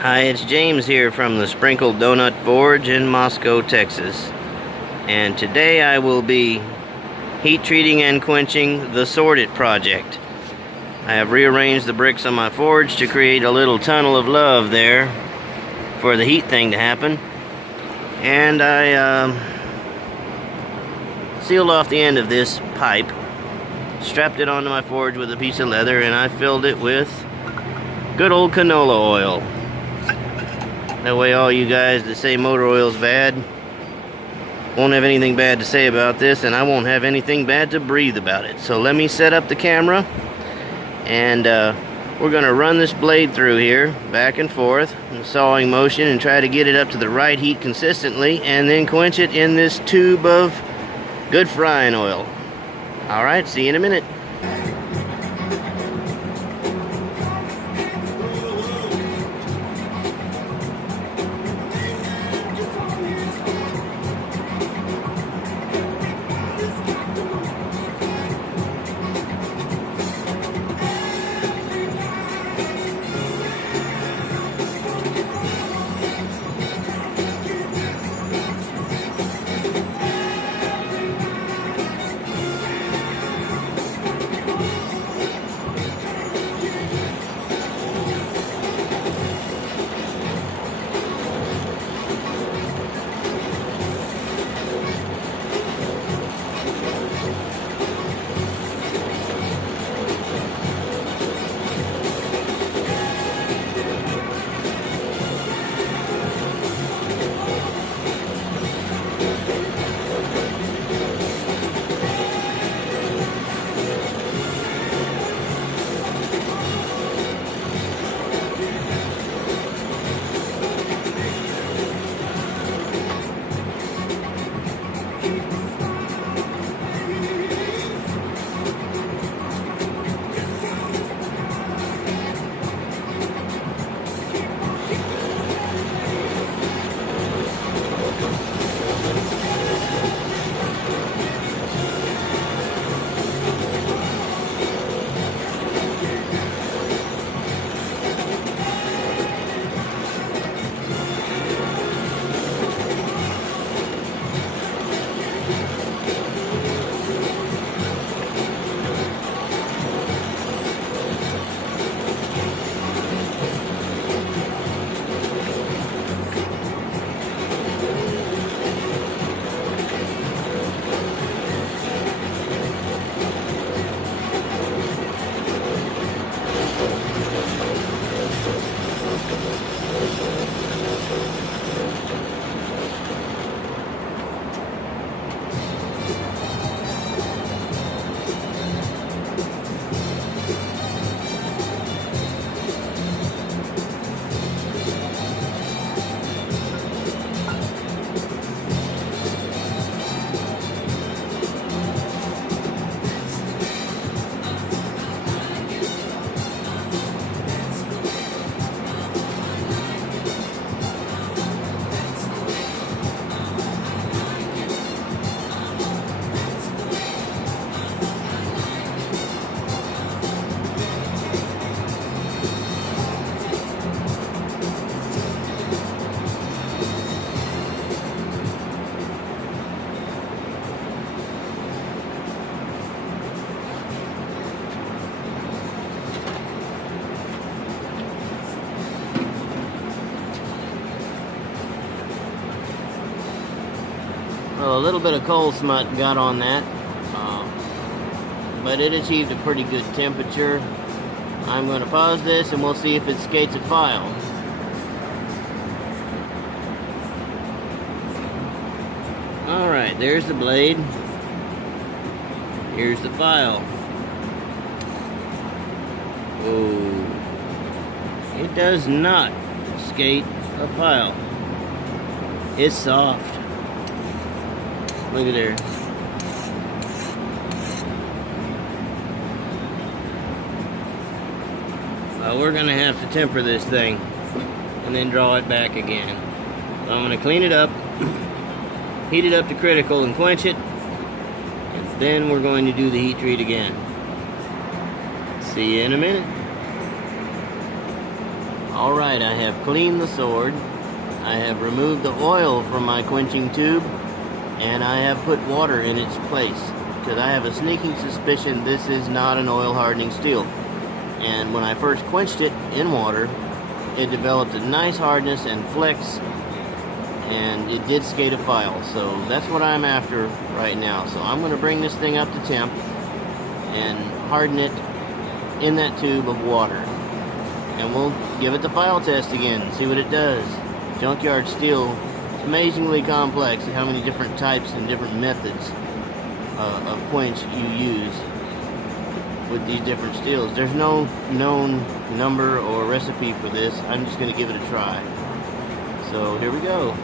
Hi, it's James here from the Sprinkled Donut Forge in Moscow, Texas. And today I will be heat treating and quenching the Sorted project. I have rearranged the bricks on my forge to create a little tunnel of love there for the heat thing to happen. And I sealed off the end of this pipe, strapped it onto my forge with a piece of leather, and I filled it with good old canola oil. That way all you guys that say motor oil's bad won't have anything bad to say about this, and I won't have anything bad to breathe about it. So let me set up the camera, and we're going to run this blade through here, back and forth, in sawing motion, and try to get it up to the right heat consistently, and then quench it in this tube of good frying oil. Alright, see you in a minute. Well, a little bit of coal smut got on that, but it achieved a pretty good temperature. I'm going to pause this and we'll see if it skates a file. Alright, there's the blade. Here's the file. Oh, it does not skate a file. It's soft. Look at there. Well, we're going to have to temper this thing and then draw it back again. So I'm going to clean it up, heat it up to critical and quench it, and then we're going to do the heat treat again. See you in a minute. Alright, I have cleaned the sword, I have removed the oil from my quenching tube, and I have put water in its place, because I have a sneaking suspicion this is not an oil hardening steel. And when I first quenched it in water, it developed a nice hardness and flex, and it did skate a file. So that's what I'm after right now. So I'm going to bring this thing up to temp and harden it in that tube of water. And we'll give it the file test again, see what it does. Junkyard steel, it's amazingly complex how many different types and different methods of quench you use with these different steels. There's no known number or recipe for this. I'm just going to give it a try. So here we go.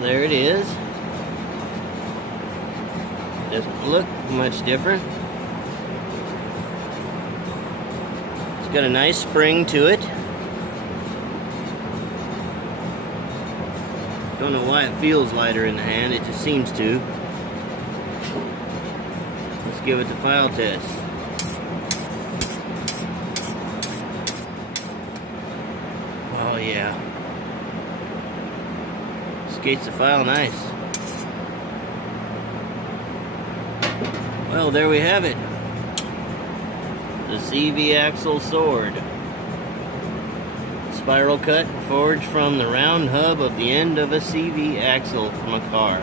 Well, there it is. Doesn't look much different. It's got a nice spring to it. Don't know why it feels lighter in the hand, it just seems to. Let's give it the file test. Oh yeah. Skates the file nice. Well, there we have it. The CV axle sword. Spiral cut, forged from the round hub of the end of a CV axle from a car.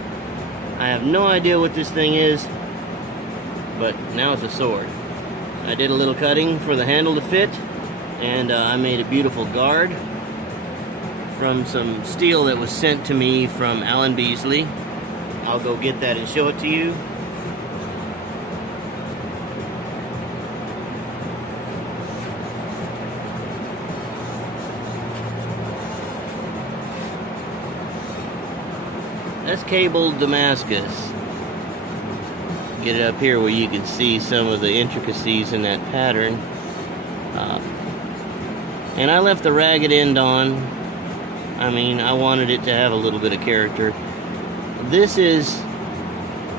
I have no idea what this thing is, but now it's a sword. I did a little cutting for the handle to fit, and I made a beautiful guard from some steel that was sent to me from Alan Beasley. I'll go get that and show it to you. That's cabled Damascus. Get it up here where you can see some of the intricacies in that pattern. And I left the ragged end on. I mean, I wanted it to have a little bit of character. This is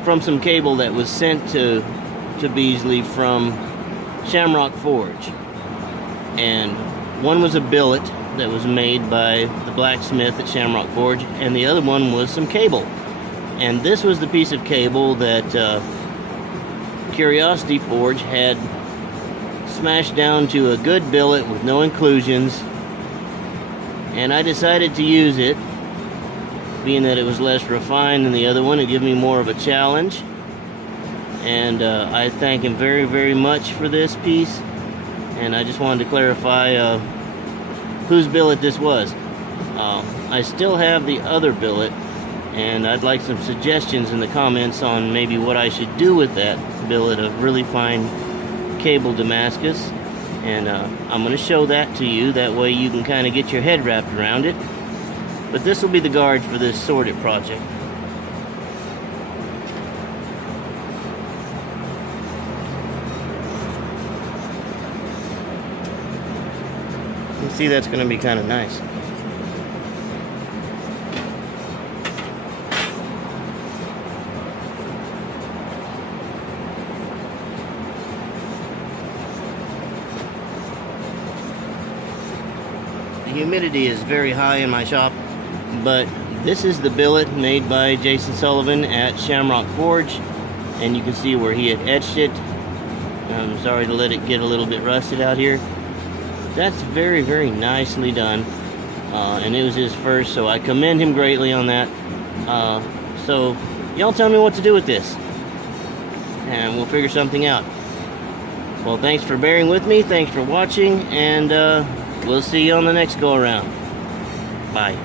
from some cable that was sent to Beasley from Shamrock Forge. And one was a billet that was made by the blacksmith at Shamrock Forge, and the other one was some cable. And this was the piece of cable that Curiosity Forge had smashed down to a good billet with no inclusions, and I decided to use it, being that it was less refined than the other one. It gave me more of a challenge, and I thank him very, very much for this piece. And I just wanted to clarify whose billet this was. I still have the other billet, and I'd like some suggestions in the comments on maybe what I should do with that billet of really fine cable Damascus. And I'm going to show that to you, that way you can kind of get your head wrapped around it. But this will be the guard for this sorted project. You see, that's going to be kind of nice. The humidity is very high in my shop, but this is the billet made by Jason Sullivan at Shamrock Forge, and you can see where he had etched it. I'm sorry to let it get a little bit rusted out here. That's very, very nicely done, and it was his first, so I commend him greatly on that. So y'all tell me what to do with this, and we'll figure something out. Well, thanks for bearing with me, thanks for watching, and we'll see you on the next go around. Bye.